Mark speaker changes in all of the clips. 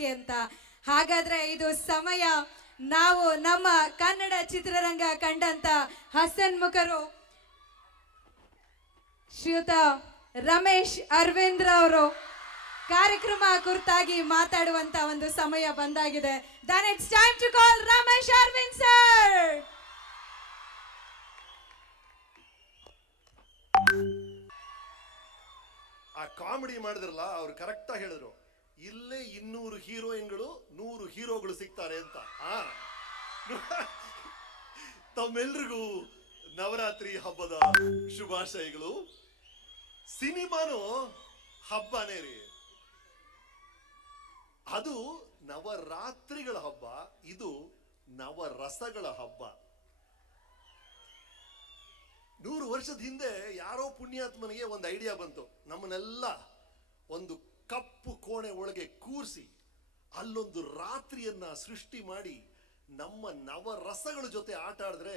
Speaker 1: ಯಾಕೆ ಅಂತ. ಹಾಗಾದ್ರೆ ಇದು ಸಮಯ ನಾವು ನಮ್ಮ ಕನ್ನಡ ಚಿತ್ರರಂಗ ಕಂಡಂತ ಹಸನ್ಮುಖರು ಶ್ರೀಯುತ ರಮೇಶ್ ಅರವಿಂದ್ರ ಅವರು ಕಾರ್ಯಕ್ರಮ ಕುರಿತಾಗಿ ಮಾತಾಡುವಂತ ಒಂದು ಸಮಯ ಬಂದಾಗಿದೆ. Then it's time to call Ramesh Aravind sir
Speaker 2: ಆ ಕಾಮಿಡಿ ಮಾಡಿದ್ರಲ್ಲ, ಅವ್ರು ಕರೆಕ್ಟ್ ಆಗಿ ಹೇಳಿದ್ರು. ಇಲ್ಲೇ ಇನ್ನೂರು ಹೀರೋಯಿನ್ಗಳು, ನೂರು ಹೀರೋಗಳು ಸಿಗ್ತಾರೆ ಅಂತ. ಆ. ತಮ್ಮೆಲ್ರಿಗೂ ನವರಾತ್ರಿ ಹಬ್ಬದ ಶುಭಾಶಯಗಳು. ಸಿನಿಮಾನು ಹಬ್ಬನೇ ರೀ. ಅದು ನವರಾತ್ರಿಗಳ ಹಬ್ಬ, ಇದು ನವರಸಗಳ ಹಬ್ಬ. ನೂರು ವರ್ಷದ ಹಿಂದೆ ಯಾರೋ ಪುಣ್ಯಾತ್ಮನಿಗೆ ಒಂದು ಐಡಿಯಾ ಬಂತು. ನಮ್ಮನ್ನೆಲ್ಲ ಒಂದು ಕಪ್ಪು ಕೂರಿಸಿ, ಅಲ್ಲೊಂದು ರಾತ್ರಿಯನ್ನ ಸೃಷ್ಟಿ ಮಾಡಿ ನಮ್ಮ ನವರಸಗಳ ಜೊತೆ ಆಟ ಆಡಿದ್ರೆ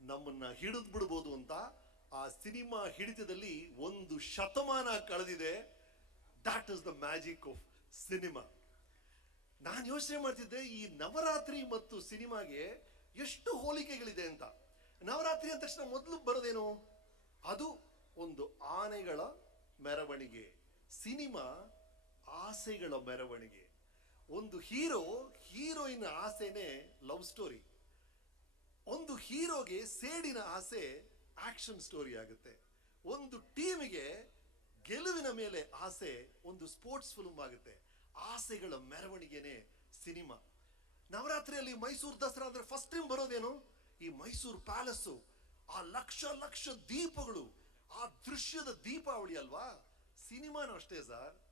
Speaker 2: ನಮ್ಮನ್ನ ಹಿಡಿದು ಬಿಡ್ಬೋದು ಅಂತ ಆ ಸಿನಿಮಾ ಹಿಡಿತದಲ್ಲಿ ಒಂದು ಶತಮಾನ ಕಳೆದಿದೆ. That is the magic of cinema ನಾನು ಯೋಚನೆ ಮಾಡ್ತಿದ್ದೆ, ಈ ನವರಾತ್ರಿ ಮತ್ತು ಸಿನಿಮಾಗೆ ಎಷ್ಟು ಹೋಲಿಕೆಗಳಿದೆ ಅಂತ. ನವರಾತ್ರಿ ಅಂದ ತಕ್ಷಣ ಮೊದಲು ಬರೋದೇನು? ಅದು ಒಂದು ಆನೆಗಳ ಮೆರವಣಿಗೆ. ಸಿನಿಮಾ ಆಸೆಗಳ ಮೆರವಣಿಗೆ. ಒಂದು ಹೀರೋ, ಹೀರೋಯಿನ್ ಆಸೆನೇ ಲವ್ ಸ್ಟೋರಿ. ಒಂದು ಹೀರೋಗೆ ಸೇಡಿನ ಆಸೆ ಆಕ್ಷನ್ ಸ್ಟೋರಿ ಆಗುತ್ತೆ. ಒಂದು ಟೀಮಿಗೆ ಗೆಲುವಿನ ಮೇಲೆ ಆಸೆ ಒಂದು ಸ್ಪೋರ್ಟ್ಸ್ ಫಿಲ್ಮ್ ಆಗುತ್ತೆ. ಆಸೆಗಳ ಮೆರವಣಿಗೆನೆ ಸಿನಿಮಾ. ನವರಾತ್ರಿಯಲ್ಲಿ ಮೈಸೂರು ದಸರಾ ಅಂದ್ರೆ ಫಸ್ಟ್ ಟೈಮ್ ಬರೋದೇನು? ಈ ಮೈಸೂರು ಪ್ಯಾಲೇಸು. ಆ ಲಕ್ಷ ಲಕ್ಷ ದೀಪಗಳು. ಆ ದೃಶ್ಯದ ದೀಪಾವಳಿ ಅಲ್ವಾ? ಸಿನಿಮಾನು ಅಷ್ಟೇ ಸರ್.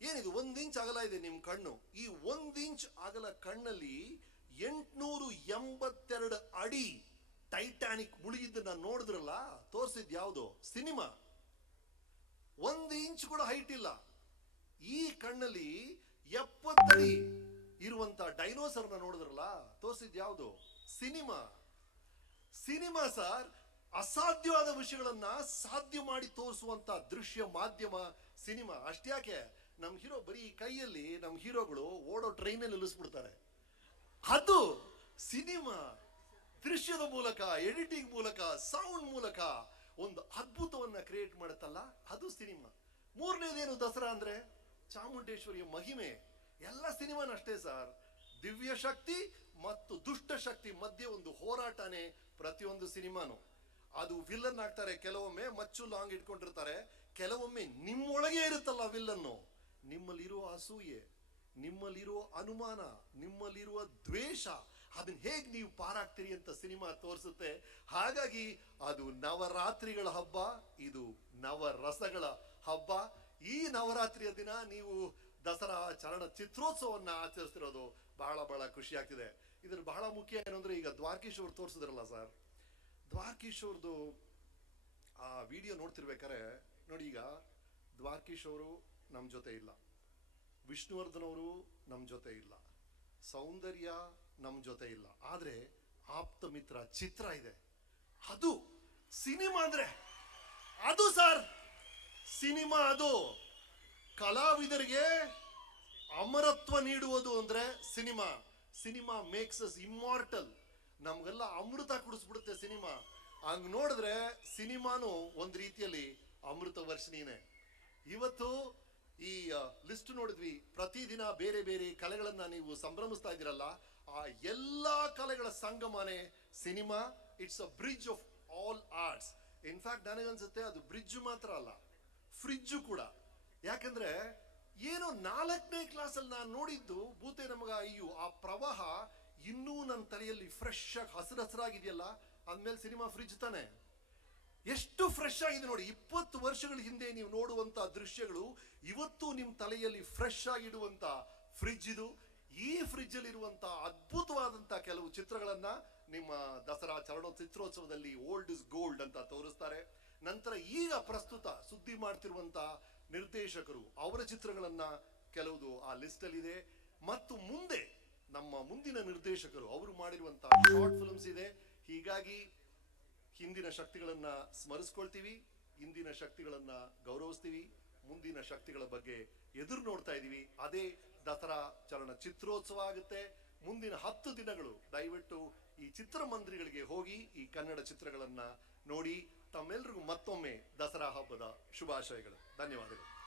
Speaker 2: ಏನಿದು? ಒಂದ್ ಇಂಚ್ ಅಗಲ ಇದೆ ನಿಮ್ ಕಣ್ಣು. ಈ ಒಂದ್ ಇಂಚ್ ಅಗಲ ಕಣ್ಣಲ್ಲಿ ಎಂಟ್ನೂರು ಎಂಬತ್ತೆರಡು ಅಡಿ ಟೈಟಾನಿಕ್ ಮುಳುಗಿದ್ದನ್ನ ನೋಡಿದ್ರಲ್ಲ? ತೋರಿಸಿದ್ ಯಾವುದು? ಸಿನಿಮಾ. ಒಂದು ಇಂಚ್ ಕೂಡ ಹೈಟ್ ಇಲ್ಲ. ಈ ಕಣ್ಣಲ್ಲಿ ಎಪ್ಪತ್ತಡಿ ಇರುವಂತ ಡೈನೋಸರ್ನ ನೋಡಿದ್ರಲ್ಲ? ತೋರಿಸಿದ್ ಯಾವುದು? ಸಿನಿಮಾ. ಸಿನಿಮಾ ಸರ್, ಅಸಾಧ್ಯವಾದ ವಿಷಯಗಳನ್ನ ಸಾಧ್ಯ ಮಾಡಿ ತೋರಿಸುವಂತ ದೃಶ್ಯ ಮಾಧ್ಯಮ ಸಿನಿಮಾ. ಅಷ್ಟ್ಯಾಕೆ? ನಮ್ ಹೀರೋ ಬರೀ ಕೈಯಲ್ಲಿ ನಮ್ಮ ಹೀರೋಗಳು ಓಡೋ ಟ್ರೈನಲ್ಲಿ ನಿಲ್ಲಿಸ್ಬಿಡ್ತಾರೆ. ಅದು ಸಿನಿಮಾ ದೃಶ್ಯದ ಮೂಲಕ ಎಡಿಟಿಂಗ್ ಮೂಲಕ ಸೌಂಡ್ ಮೂಲಕ ಒಂದು ಅದ್ಭುತವನ್ನ ಕ್ರಿಯೇಟ್ ಮಾಡುತ್ತಲ್ಲ? ಅದು ಸಿನಿಮಾ. ಮೂರನೇದೇನು ದಸರಾ ಅಂದ್ರೆ ಚಾಮುಂಡೇಶ್ವರಿಯ ಮಹಿಮೆ. ಎಲ್ಲ ಸಿನಿಮಾನ ಅಷ್ಟೇ ಸರ್ ದಿವ್ಯ ಶಕ್ತಿ ಮತ್ತು ದುಷ್ಟ ಶಕ್ತಿ ಮಧ್ಯೆ ಒಂದು ಹೋರಾಟನೇ ಪ್ರತಿಯೊಂದು ಸಿನಿಮಾನು. ಅದು ವಿಲ್ಲನ್ ಆಗ್ತಾರೆ. ಕೆಲವೊಮ್ಮೆ ಮಚ್ಚು ಲಾಂಗ್ ಇಟ್ಕೊಂಡಿರ್ತಾರೆ. ಕೆಲವೊಮ್ಮೆ ನಿಮ್ಮೊಳಗೆ ಇರುತ್ತಲ್ಲ ವಿಲ್ಲನ್ನು ನಿಮ್ಮಲ್ಲಿರುವ ಅಸೂಯೆ, ನಿಮ್ಮಲ್ಲಿರುವ ಅನುಮಾನ, ನಿಮ್ಮಲ್ಲಿರುವ ದ್ವೇಷ ಅದನ್ನ ಹೇಗ್ ನೀವು ಪಾರಾಗ್ತೀರಿ ಅಂತ ಸಿನಿಮಾ ತೋರಿಸುತ್ತೆ. ಹಾಗಾಗಿ ಅದು ನವರಾತ್ರಿಗಳ ಹಬ್ಬ, ಇದು ನವರಸಗಳ ಹಬ್ಬ. ಈ ನವರಾತ್ರಿಯ ದಿನ ನೀವು ದಸರಾ ಚರಣ ಚಿತ್ರೋತ್ಸವನ್ನ ಆಚರಿಸ್ತಿರೋದು ಬಹಳ ಬಹಳ ಖುಷಿ ಆಗ್ತಿದೆ. ಇದ್ರ ಬಹಳ ಮುಖ್ಯ ಏನಂದ್ರೆ ಈಗ ದ್ವಾರಕೀಶವ್ರು ತೋರಿಸಿದ್ರಲ್ಲ ಸರ್ ದ್ವಾರಕೀಶವ್ರದ್ದು ಆ ವಿಡಿಯೋ ನೋಡ್ತಿರ್ಬೇಕಾರೆ ನೋಡಿ ಈಗ ದ್ವಾರಕೀಶ್ ನಮ್ಮ ಜೊತೆ ಇಲ್ಲ. ವಿಷ್ಣುವರ್ಧನ್ ಅವರು ನಮ್ಮ ಜೊತೆ ಇಲ್ಲ. ಸೌಂದರ್ಯ ನಮ್ಮ ಜೊತೆ ಇಲ್ಲ. ಆದರೆ ಆಪ್ತ ಮಿತ್ರ ಚಿತ್ರ ಇದೆ. ಅದು ಸಿನಿಮಾ ಅಂದ್ರೆ ಅದು ಸರ್. ಸಿನಿಮಾ ಅದು. ಕಲಾವಿದರಿಗೆ ಅಮರತ್ವ ನೀಡುವುದು ಅಂದರೆ cinema. Cinema makes us immortal. ನಮಗೆಲ್ಲ ಅಮೃತ ಕುಡಿಸ್ಬಿಡುತ್ತೆ ಸಿನಿಮಾ. ಹಂಗ್ ನೋಡಿದ್ರೆ ಸಿನಿಮಾನು ಒಂದು ರೀತಿಯಲ್ಲಿ ಅಮೃತ ವರ್ಷಿಣಿನೇ. ಇವತ್ತು ಈ ಲಿಸ್ಟ್ ನೋಡಿದ್ವಿ. ಪ್ರತಿದಿನ ಬೇರೆ ಬೇರೆ ಕಲೆಗಳನ್ನ ನೀವು ಸಂಭ್ರಮಿಸ್ತಾ ಇದ್ದೀರಲ್ಲ, ಆ ಎಲ್ಲಾ ಕಲೆಗಳ ಸಂಗಮನೆ cinema it's a bridge of all arts in fact ನನಗನ್ಸುತ್ತೆ ಅದು ಬ್ರಿಡ್ಜ್ ಮಾತ್ರ ಅಲ್ಲ ಫ್ರಿಡ್ಜ್ ಕೂಡ. ಯಾಕಂದ್ರೆ, ಏನೋ ನಾಲ್ಕನೇ ಕ್ಲಾಸಲ್ಲಿ ನಾನು ನೋಡಿದ್ದು, ಭೂತೆ ನಮಗ ಅಯ್ಯೋ, ಆ ಪ್ರವಾಹ ಇನ್ನೂ ನನ್ನ ತಲೆಯಲ್ಲಿ ಫ್ರೆಶ್ ಆಗಿ, ಹಸಿರು ಹಸಿರಾಗಿದೆಯಲ್ಲ, ಅಂದ್ಮೇಲೆ ಸಿನಿಮಾ ಫ್ರಿಡ್ಜ್ ತಾನೆ. ಎಷ್ಟು ಫ್ರೆಶ್ ಆಗಿದೆ ನೋಡಿ. ಇಪ್ಪತ್ತು ವರ್ಷಗಳ ಹಿಂದೆ ನೀವು ನೋಡುವಂತ ದೃಶ್ಯಗಳು ಇವತ್ತು ನಿಮ್ಮ ತಲೆಯಲ್ಲಿ ಫ್ರೆಶ್ ಆಗಿಡುವಂತ ಫ್ರಿಡ್ಜ್ ಇದು. ಈ ಫ್ರಿಡ್ಜ್ ಅಲ್ಲಿ ಇರುವಂತ ಅದ್ಭುತವಾದಂತ ಕೆಲವು ಚಿತ್ರಗಳನ್ನ ನಿಮ್ಮ ದಸರಾ ಚರಣ, ಚಿತ್ರೋತ್ಸವದಲ್ಲಿ ಓಲ್ಡ್ ಇಸ್ ಗೋಲ್ಡ್ ಅಂತ ತೋರಿಸ್ತಾರೆ. ನಂತರ ಈಗ ಪ್ರಸ್ತುತ ಸುದ್ದಿ ಮಾಡ್ತಿರುವಂತ ನಿರ್ದೇಶಕರು ಅವರ ಚಿತ್ರಗಳನ್ನ ಕೆಲವುದು ಆ ಲಿಸ್ಟ್ ಅಲ್ಲಿ ಇದೆ. ಮತ್ತು ಮುಂದೆ ನಮ್ಮ ಮುಂದಿನ ನಿರ್ದೇಶಕರು ಅವರು ಮಾಡಿರುವಂತಹ ಶಾರ್ಟ್ ಫಿಲ್ಮ್ಸ್ ಇದೆ. ಹೀಗಾಗಿ ಹಿಂದಿನ ಶಕ್ತಿಗಳನ್ನ ಸ್ಮರಿಸ್ಕೊಳ್ತೀವಿ ಇಂದಿನ ಶಕ್ತಿಗಳನ್ನ ಗೌರವಿಸ್ತೀವಿ, ಮುಂದಿನ ಶಕ್ತಿಗಳ ಬಗ್ಗೆ ಎದುರು ನೋಡ್ತಾ ಇದೀವಿ. ಅದೇ ದಸರಾ ಚಲನಚಿತ್ರೋತ್ಸವ ಆಗುತ್ತೆ. ಮುಂದಿನ ಹತ್ತು ದಿನಗಳು ದಯವಿಟ್ಟು ಈ ಚಿತ್ರಮಂದಿರಗಳಿಗೆ ಹೋಗಿ ಈ ಕನ್ನಡ ಚಿತ್ರಗಳನ್ನ ನೋಡಿ ತಮ್ಮೆಲ್ರಿಗೂ ಮತ್ತೊಮ್ಮೆ ದಸರಾ ಹಬ್ಬದ ಶುಭಾಶಯಗಳು. ಧನ್ಯವಾದಗಳು.